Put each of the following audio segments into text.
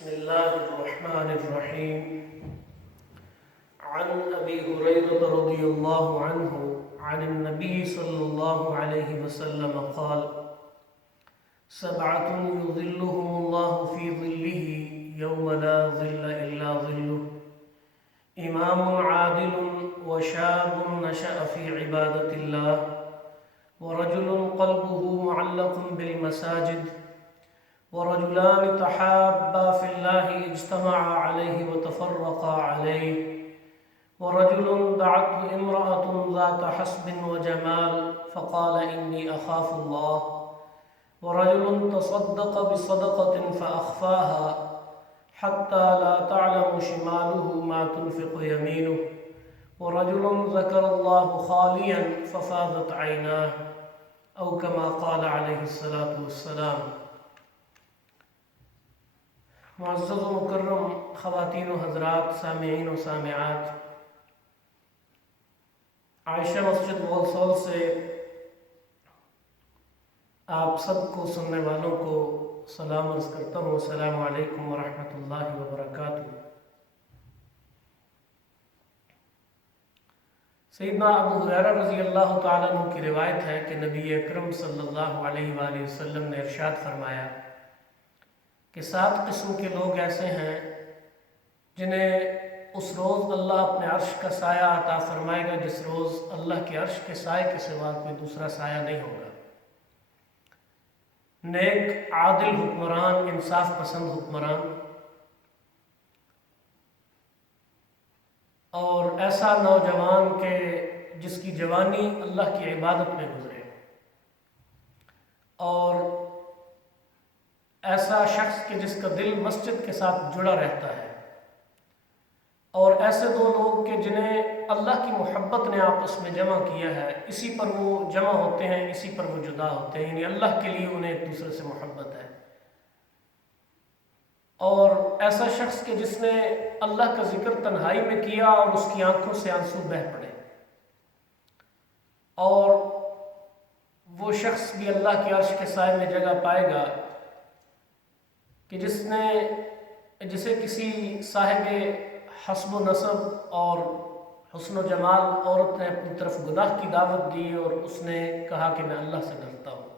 بسم الله الرحمن الرحيم. عن أبي هريرة رضي الله عنه عن النبي صلى الله عليه وسلم قال: سبعة يظلهم الله في ظله يوم لا ظل إلا ظله: إمام عادل وشاب نشأ في عبادة الله ورجل قلبه معلق بالمساجد ورجلان تحابا في الله اجتمعا عليه وتفرقا عليه ورجل دعته امرأة ذات حسب وجمال فقال إني أخاف الله ورجل تصدق بصدقة فأخفاها حتى لا تعلم شماله ما تنفق يمينه ورجل ذكر الله خاليا ففاضت عيناه أو كما قال عليه الصلاة والسلام. معزز و مکرم خواتین و حضرات، سامعین و سامعات، عائشہ مسجد غلسول سے آپ سب کو سننے والوں کو سلام عرض کرتا ہوں. السلام علیکم ورحمۃ اللہ وبرکاتہ. سیدنا ابو ہریرہ رضی اللہ تعالیٰ عنہ کی روایت ہے کہ نبی اکرم صلی اللہ علیہ وآلہ وسلم نے ارشاد فرمایا کہ 7 قسم کے لوگ ایسے ہیں جنہیں اس روز اللہ اپنے عرش کا سایہ عطا فرمائے گا جس روز اللہ کے عرش کے سائے کے سوا کوئی دوسرا سایہ نہیں ہوگا. نیک عادل حکمران، انصاف پسند حکمران، اور ایسا نوجوان کہ جس کی جوانی اللہ کی عبادت میں گزرے، اور ایسا شخص کہ جس کا دل مسجد کے ساتھ جڑا رہتا ہے، اور ایسے 2 لوگ کہ جنہیں اللہ کی محبت نے آپس میں جمع کیا ہے، اسی پر وہ جمع ہوتے ہیں، اسی پر وہ جدا ہوتے ہیں، یعنی اللہ کے لیے انہیں ایک دوسرے سے محبت ہے. اور ایسا شخص کہ جس نے اللہ کا ذکر تنہائی میں کیا اور اس کی آنکھوں سے آنسو بہہ پڑے، اور وہ شخص بھی اللہ کے عرش کے سائے میں جگہ پائے گا کہ جسے کسی صاحب حسب و نسب اور حسن و جمال عورت نے اپنی طرف گناہ کی دعوت دی اور اس نے کہا کہ میں اللہ سے ڈرتا ہوں.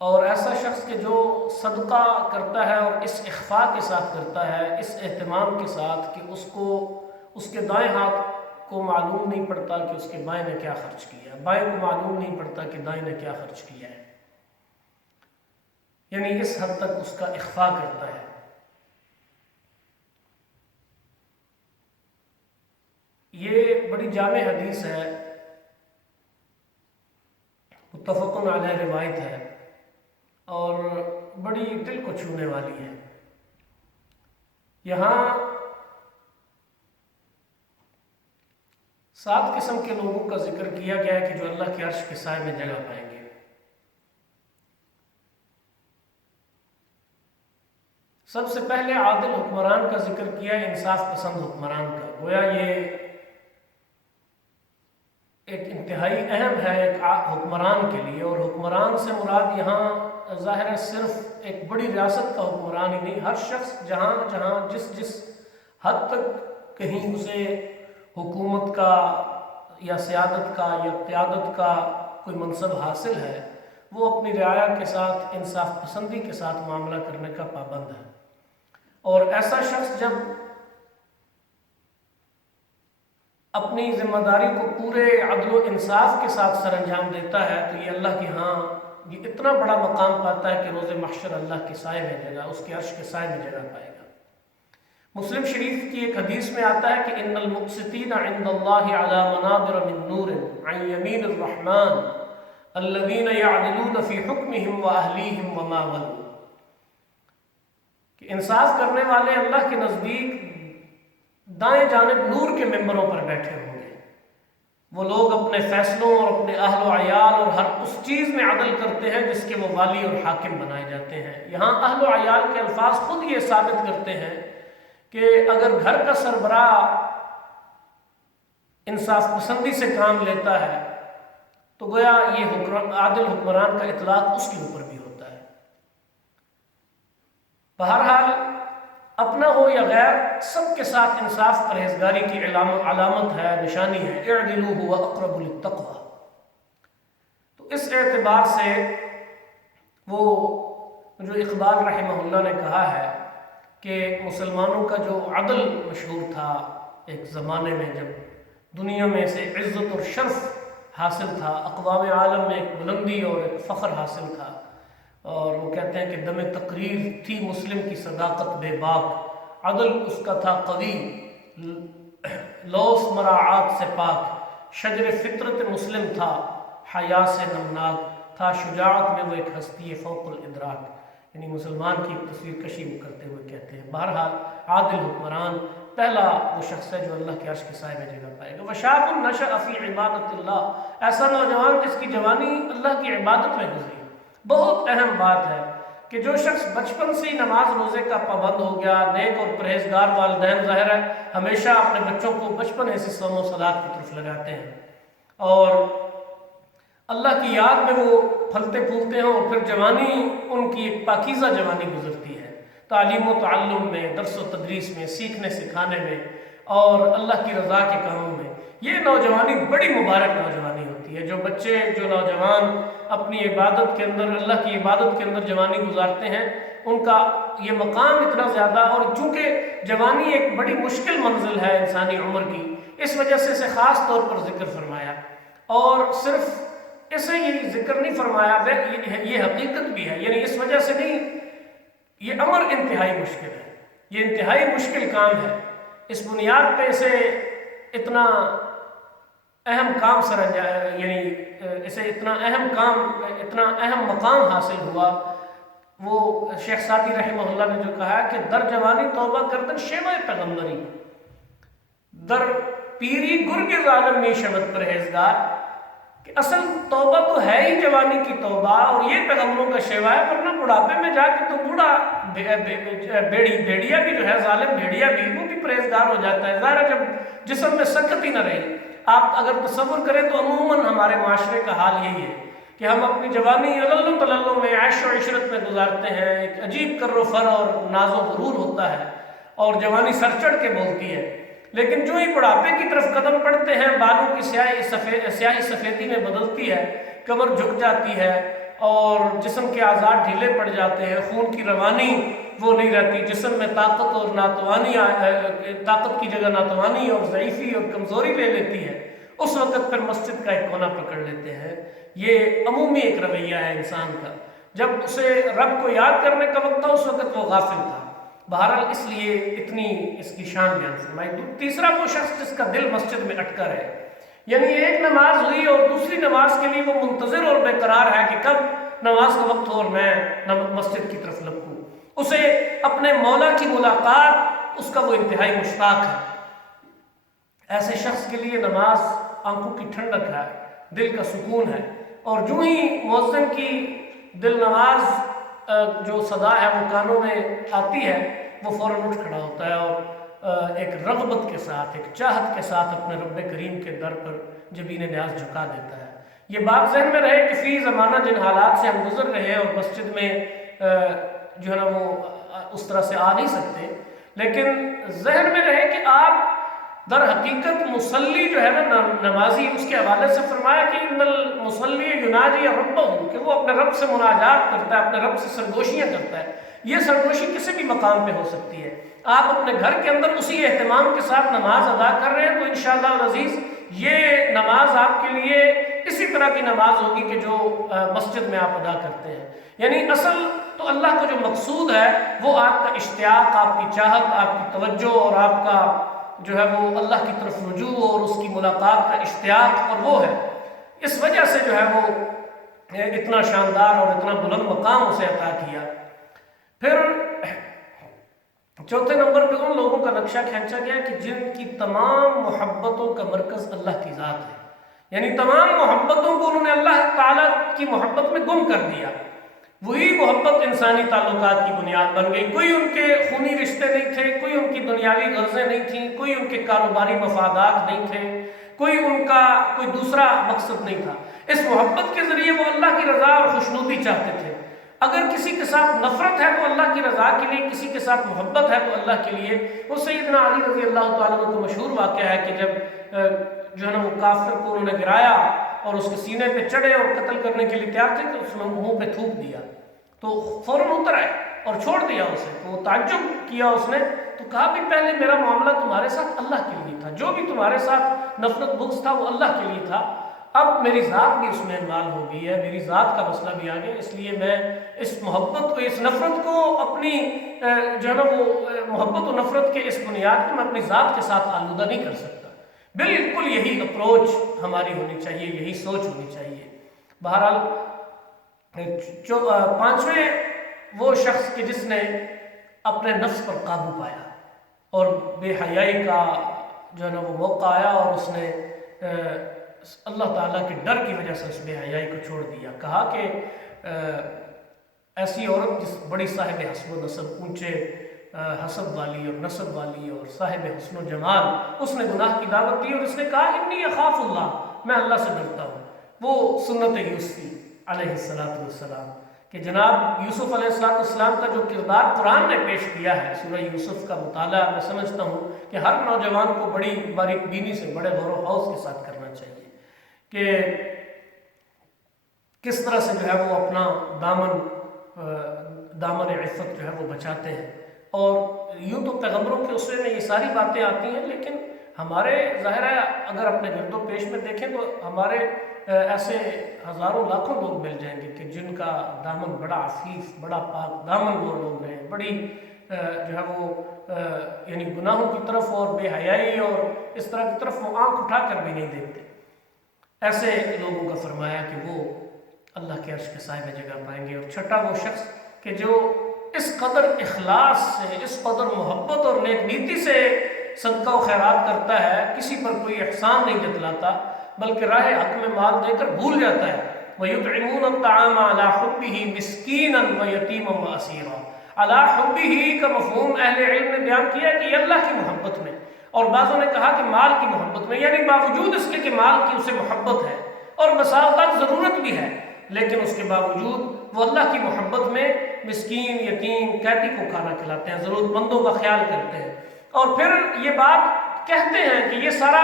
اور ایسا شخص کہ جو صدقہ کرتا ہے اور اس اخفاء کے ساتھ کرتا ہے، اس اہتمام کے ساتھ کہ اس کے دائیں ہاتھ کو معلوم نہیں پڑتا کہ اس کے بائیں نے کیا خرچ کیا ہے، بائیں کو معلوم نہیں پڑتا کہ دائیں نے کیا خرچ کیا ہے، یعنی اس حد تک اس کا اخفاء کرتا ہے. یہ بڑی جامع حدیث ہے، متفق علیہ روایت ہے، اور بڑی دل کو چھونے والی ہے. یہاں 7 قسم کے لوگوں کا ذکر کیا گیا ہے کہ جو اللہ کے عرش کے سائے میں جگہ پائیں گے. سب سے پہلے عادل حکمران کا ذکر کیا ہے، انصاف پسند حکمران کا. گویا یہ ایک انتہائی اہم ہے ایک حکمران کے لیے، اور حکمران سے مراد یہاں ظاہر ہے صرف ایک بڑی ریاست کا حکمران ہی نہیں، ہر شخص جہاں جس حد تک کہیں اسے حکومت کا یا سیادت کا یا قیادت کا کوئی منصب حاصل ہے، وہ اپنی رعایا کے ساتھ انصاف پسندی کے ساتھ معاملہ کرنے کا پابند ہے. اور ایسا شخص جب اپنی ذمہ داری کو پورے عدل و انصاف کے ساتھ سر انجام دیتا ہے تو یہ اللہ کے ہاں یہ اتنا بڑا مقام پاتا ہے کہ روز محشر اللہ کے سائے میں جگہ، اس کے عرش کے سائے میں جگہ پائے گا. مسلم شریف کی ایک حدیث میں آتا ہے کہ ان المقسطین عند اللہ علی منابر من نور عن یمین الرحمن الذین یعدلون فی حکمہم واہلیہم وما ولوا، کہ انصاف کرنے والے اللہ کے نزدیک دائیں جانب نور کے ممبروں پر بیٹھے ہوں گے. وہ لوگ اپنے فیصلوں اور اپنے اہل و عیال اور ہر اس چیز میں عدل کرتے ہیں جس کے وہ والی اور حاکم بنائے جاتے ہیں. یہاں اہل و عیال کے الفاظ خود یہ ثابت کرتے ہیں کہ اگر گھر کا سربراہ انصاف پسندی سے کام لیتا ہے تو گویا یہ عادل حکمران کا اطلاق اس کے اوپر بھی ہوتا ہے. بہرحال اپنا ہو یا غیر، سب کے ساتھ انصاف پرہیزگاری کی علامت ہے، نشانی ہے۔ اعدلوا هو اقرب للتقوی۔ تو اس اعتبار سے وہ جو اقبال رحمہ اللہ نے کہا ہے کہ مسلمانوں کا جو عدل مشہور تھا ایک زمانے میں، جب دنیا میں سے عزت اور شرف حاصل تھا، اقوام عالم میں ایک بلندی اور ایک فخر حاصل تھا، اور وہ کہتے ہیں کہ دم تقریر تھی مسلم کی صداقت بے باک، عدل اس کا تھا قوی، لوث مراعات سے پاک، شجر فطرت مسلم تھا، حیا سے نمناک تھا، شجاعت میں وہ ایک ہستی فوق الادراک۔ یعنی مسلمان کی ایک تصویر کشی وہ کرتے ہوئے کہتے ہیں۔ بہرحال عادل حکمران پہلا وہ شخص ہے جو اللہ کے عرش کے سائے میں جگہ پائے گا۔ وشاب نشأ فی عبادت اللہ، ایسا نوجوان جس کی جوانی اللہ کی عبادت میں گزری۔ بہت اہم بات ہے کہ جو شخص بچپن سے ہی نماز روزے کا پابند ہو گیا، نیک اور پرہیزگار والدین ظاہر ہے ہمیشہ اپنے بچوں کو بچپن سے صوم و صلاۃ کی طرف لگاتے ہیں، اور اللہ کی یاد میں وہ پھلتے پھولتے ہیں، اور پھر جوانی ان کی ایک پاکیزہ جوانی گزرتی ہے، تعلیم و تعلم میں، درس و تدریس میں، سیکھنے سکھانے میں، اور اللہ کی رضا کے کاموں میں۔ یہ نوجوانی بڑی مبارک نوجوانی ہوتی ہے۔ جو بچے، جو نوجوان اپنی عبادت کے اندر، اللہ کی عبادت کے اندر جوانی گزارتے ہیں، ان کا یہ مقام اتنا زیادہ، اور چونکہ جوانی ایک بڑی مشکل منزل ہے انسانی عمر کی، اس وجہ سے اسے خاص طور پر ذکر فرمایا، اور صرف اسے یہ ذکر نہیں فرمایا، یہ حقیقت بھی ہے، یعنی اس وجہ سے نہیں، یہ امر انتہائی مشکل ہے، یہ انتہائی مشکل کام ہے۔ اس بنیاد پہ اسے اتنا اہم کام یعنی اسے اتنا اہم مقام حاصل ہوا۔ وہ شیخ سعدی رحمہ اللہ نے جو کہا کہ در جوانی توبہ کردن شیوہ پیغمبری، در پیری گرگ ظالم میں شبد پرہیزگار، کہ اصل توبہ تو ہے ہی جوانی کی توبہ، اور یہ پیغمبروں کا شیوا ہے، ورنہ بڑھاپے میں جا کے تو بوڑھا بھیڑیا بھی جو ہے، ظالم بھیڑیا بھی، وہ بھی پرہیزگار ہو جاتا ہے۔ ظاہر ہے جب جسم میں سکت ہی نہ رہی۔ آپ اگر تصور کریں تو عموماً ہمارے معاشرے کا حال یہی ہے کہ ہم اپنی جوانی علل و تلل میں، عیش و عشرت میں گزارتے ہیں، ایک عجیب کر و فر اور ناز و غرور ہوتا ہے، اور جوانی سر چڑھ کے بولتی ہے، لیکن جو ہی بڑھاپے کی طرف قدم پڑتے ہیں، بالوں کی سیاہی سفیدی میں بدلتی ہے، کمر جھک جاتی ہے، اور جسم کے اعضاء ڈھیلے پڑ جاتے ہیں، خون کی روانی وہ نہیں رہتی، جسم میں طاقت اور ناتوانی، طاقت کی جگہ ناتوانی اور ضعیفی اور کمزوری لے لیتی ہے، اس وقت پھر مسجد کا ایک کونا پکڑ لیتے ہیں۔ یہ عمومی ایک رویہ ہے انسان کا۔ جب اسے رب کو یاد کرنے کا وقت تھا، اس وقت وہ غافل تھا۔ بہرحال اس لیے اتنی اس کی شان بیان فرمائی۔ تیسرا وہ شخص جس کا دل مسجد میں اٹکا رہے، یعنی ایک نماز ہوئی اور دوسری نماز کے لیے وہ منتظر اور بے قرار ہے کہ کب نماز کا وقت ہو اور میں مسجد کی طرف لپکوں۔ اسے اپنے مولا کی ملاقات، اس کا وہ انتہائی مشتاق ہے۔ ایسے شخص کے لیے نماز آنکھوں کی ٹھنڈک ہے، دل کا سکون ہے، اور جو ہی مؤذن کی دل نواز جو صدا ہے وہ کانوں میں آتی ہے، وہ فوراً اٹھ کھڑا ہوتا ہے، اور ایک رغبت کے ساتھ، ایک چاہت کے ساتھ اپنے رب کریم کے در پر جبین نیاز جھکا دیتا ہے۔ یہ بات ذہن میں رہے کہ فی زمانہ جن حالات سے ہم گزر رہے ہیں، اور مسجد میں جو ہے نا وہ اس طرح سے آ نہیں سکتے، لیکن ذہن میں رہے کہ آپ در حقیقت مصلی جو ہے نا نمازی، اس کے حوالے سے فرمایا کہ ان المصلی یناجی ربہ، کہ وہ اپنے رب سے مناجات کرتا ہے، اپنے رب سے سرگوشیاں کرتا ہے۔ یہ سرگوشی کسی بھی مقام پہ ہو سکتی ہے۔ آپ اپنے گھر کے اندر اسی اہتمام کے ساتھ نماز ادا کر رہے ہیں تو انشاءاللہ العزیز یہ نماز آپ کے لیے اسی طرح کی نماز ہوگی کہ جو مسجد میں آپ ادا کرتے ہیں۔ یعنی اصل تو اللہ کا جو مقصود ہے وہ آپ کا اشتیاق، آپ کی چاہت، آپ کی توجہ، اور آپ کا جو ہے وہ اللہ کی طرف رجوع اور اس کی ملاقات کا اشتیاق، اور وہ ہے اس وجہ سے جو ہے وہ اتنا شاندار اور اتنا بلند مقام اسے عطا کیا۔ پھر چوتھے نمبر پہ ان لوگوں کا نقشہ کھینچا گیا کہ جن کی تمام محبتوں کا مرکز اللہ کی ذات ہے، یعنی تمام محبتوں کو انہوں نے اللہ تعالیٰ کی محبت میں گم کر دیا۔ وہی محبت انسانی تعلقات کی بنیاد بن گئی۔ کوئی ان کے خونی رشتے نہیں تھے، کوئی ان کی دنیاوی غرضیں نہیں تھیں، کوئی ان کے کاروباری مفادات نہیں تھے، کوئی ان کا کوئی دوسرا مقصد نہیں تھا۔ اس محبت کے ذریعے وہ اللہ کی رضا اور خوشنودی چاہتے تھے، اگر کسی کے ساتھ نفرت ہے تو اللہ کی رضا کے لیے، کسی کے ساتھ محبت ہے تو اللہ کے لیے۔ وہ سیدنا علی رضی اللہ تعالیٰ عنہ کا مشہور واقعہ ہے کہ جب جو ہے نا وہ کافر کو انہوں نے گرایا اور اس کے سینے پہ چڑھے اور قتل کرنے کے لیے تیار تھے، تو اس نے منہ پہ تھوک دیا تو فوراً اتر آئے اور چھوڑ دیا اسے۔ تو وہ تعجب کیا اس نے، تو کہا بھی پہلے میرا معاملہ تمہارے ساتھ اللہ کے لیے تھا، جو بھی تمہارے ساتھ نفرت بغض تھا وہ اللہ کے لیے تھا، اب میری ذات بھی اس میں انوالو ہو گئی ہے، میری ذات کا مسئلہ بھی آ گیا، اس لیے میں اس محبت کو، اس نفرت کو اپنی جو ہے نا وہ محبت و نفرت کے اس بنیاد کو میں اپنی ذات کے ساتھ آلودہ نہیں کر سکتا۔ بالکل یہی اپروچ ہماری ہونی چاہیے، یہی سوچ ہونی چاہیے۔ بہرحال پانچویں وہ شخص کہ جس نے اپنے نفس پر قابو پایا اور بے حیائی کا جو ہے نا وہ موقع آیا اور اس نے اللہ تعالیٰ کے ڈر کی وجہ سے اس بے حیائی کو چھوڑ دیا۔ کہا کہ ایسی عورت جس بڑی صاحب حسب و نسب، اونچے حسب والی اور نسب والی اور صاحب حسن و جمال، اس نے گناہ کی دعوت دی اور اس نے کہا انی اخاف اللہ، میں اللہ سے ڈرتا ہوں۔ وہ سنت یوسفی علیہ السلام کہ جناب یوسف علیہ السلام کا جو کردار قرآن نے پیش کیا ہے، سورہ یوسف کا مطالعہ میں سمجھتا ہوں کہ ہر نوجوان کو بڑی باریک بینی سے، بڑے غور و خوض کے ساتھ کرنا چاہیے کہ کس طرح سے جو ہے وہ اپنا دامن عفت جو ہے وہ بچاتے ہیں۔ اور یوں تو پیغمبروں کے اسوے میں یہ ساری باتیں آتی ہیں، لیکن ہمارے ظاہر ہے اگر اپنے گرد و پیش میں دیکھیں تو ہمارے ایسے ہزاروں لاکھوں لوگ مل جائیں گے کہ جن کا دامن بڑا عفیف، بڑا پاک دامن وہ لوگ ہیں، بڑی جو ہے وہ یعنی گناہوں کی طرف اور بے حیائی اور اس طرح کی طرف وہ آنکھ اٹھا کر بھی نہیں دیکھتے۔ ایسے لوگوں کا فرمایا کہ وہ اللہ کے عرش کے سائے میں جگہ پائیں گے۔ اور چھٹا وہ شخص کہ جو اس قدر اخلاص سے، اس قدر محبت اور نیک نیتی سے صدقہ و خیرات کرتا ہے، کسی پر کوئی احسان نہیں جتلاتا بلکہ راہ حق میں مال دے کر بھول جاتا ہے۔ وَيُطْعِمُونَ الطَّعَامَ عَلَىٰ حُبِّهِ مِسْكِينًا وَيَتِيمًا وَأَسِيرًا۔ عَلَىٰ حُبِّهِ کا مفہوم اہل علم نے بیان کیا کہ یہ اللہ کی محبت میں، اور بعضوں نے کہا کہ مال کی محبت میں، یعنی باوجود اس کے کہ مال کی اسے محبت ہے اور بسا اوقات ضرورت بھی ہے، لیکن اس کے باوجود وہ اللہ کی محبت میں مسکین، یتیم، قیدی کو کھانا کھلاتے ہیں، ضرورت مندوں کا خیال کرتے ہیں، اور پھر یہ بات کہتے ہیں کہ یہ سارا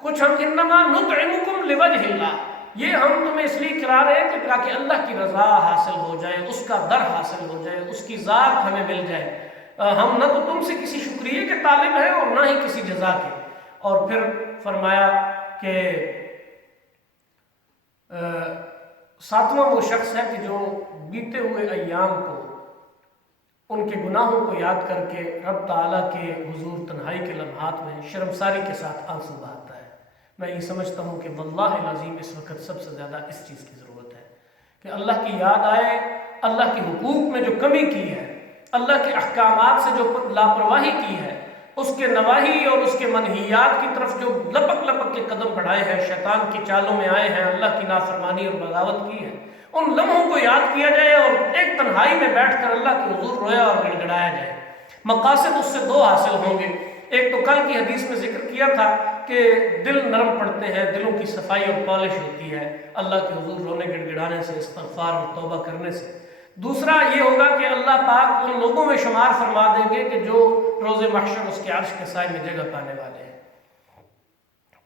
کچھ ہم انما نطعمکم لوجہ اللہ، یہ ہم تمہیں اس لیے کھلا رہے ہیں کہ تاکہ اللہ کی رضا حاصل ہو جائے، اس کا در حاصل ہو جائے، اس کی ذات ہمیں مل جائے، ہم نہ تو تم سے کسی شکریہ کے طالب ہیں اور نہ ہی کسی جزا کے۔ اور پھر فرمایا کہ ساتواں وہ شخص ہے کہ جو بیتے ہوئے ایام کو، ان کے گناہوں کو یاد کر کے رب تعالیٰ کے حضور تنہائی کے لمحات میں شرمساری کے ساتھ آنسو بہاتا ہے۔ میں یہ سمجھتا ہوں کہ واللہ العظیم اس وقت سب سے زیادہ اس چیز کی ضرورت ہے کہ اللہ کی یاد آئے، اللہ کے حقوق میں جو کمی کی ہے، اللہ کے احکامات سے جو لاپرواہی کی ہے، اس کے نواہی اور اس کے منہیات کی طرف جو لپک لپک کے قدم بڑھائے ہیں، شیطان کی چالوں میں آئے ہیں، اللہ کی نافرمانی اور بغاوت کی ہے، ان لمحوں کو یاد کیا جائے اور ایک تنہائی میں بیٹھ کر اللہ کے حضور رویا اور گڑ گڑایا جائے۔ مقاصد اس سے دو حاصل ہوں گے۔ ایک تو کل کی حدیث میں ذکر کیا تھا کہ دل نرم پڑتے ہیں، دلوں کی صفائی اور پالش ہوتی ہے اللہ کے حضور رونے گڑ گڑانے سے، استغفار اور توبہ کرنے سے۔ دوسرا یہ ہوگا کہ اللہ پاک ان لوگوں میں شمار فرما دیں گے کہ جو روز محشر اس کے عرش کے سائے میں جگہ پانے والے ہیں۔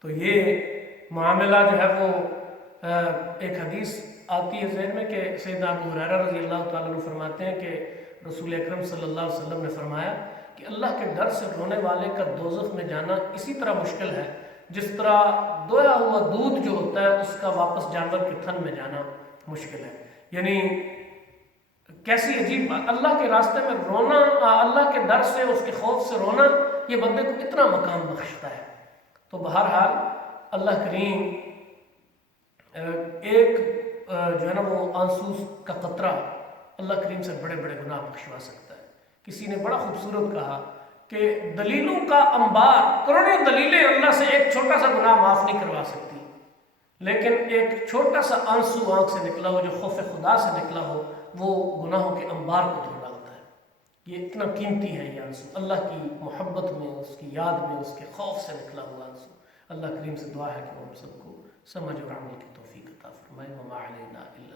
تو یہ معاملہ جو ہے وہ ایک حدیث آتی ہے ذہن میں کہ سیدنا ابو ہریرہ رضی اللہ تعالیٰ عنہ فرماتے ہیں کہ رسول اکرم صلی اللہ علیہ وسلم نے فرمایا کہ اللہ کے ڈر سے رونے والے کا دوزخ میں جانا اسی طرح مشکل ہے جس طرح دویا ہوا دودھ جو ہوتا ہے اس کا واپس جانور کے تھن میں جانا مشکل ہے۔ یعنی کیسی عجیب بات، اللہ کے راستے میں رونا، اللہ کے ڈر سے، اس کے خوف سے رونا، یہ بندے کو اتنا مقام بخشتا ہے۔ تو بہرحال اللہ کریم ایک جو ہے نا وہ آنسو کا قطرہ اللہ کریم سے بڑے بڑے گناہ بخشوا سکتا ہے۔ کسی نے بڑا خوبصورت کہا کہ دلیلوں کا انبار، کروڑوں دلیلیں اللہ سے ایک چھوٹا سا گناہ معاف نہیں کروا سکتی، لیکن ایک چھوٹا سا آنسو آنکھ سے نکلا ہو جو خوف خدا سے نکلا ہو وہ گناہوں کے انبار کو دھو ڈالتا ہے۔ یہ اتنا قیمتی ہے یہ آنسو، اللہ کی محبت میں، اس کی یاد میں، اس کے خوف سے نکلا ہوا آنسو۔ اللہ کریم سے دعا ہے کہ وہ ہم سب کو سمجھ اور عمل کی توفیق عطا فرمائے۔ وما علینا الا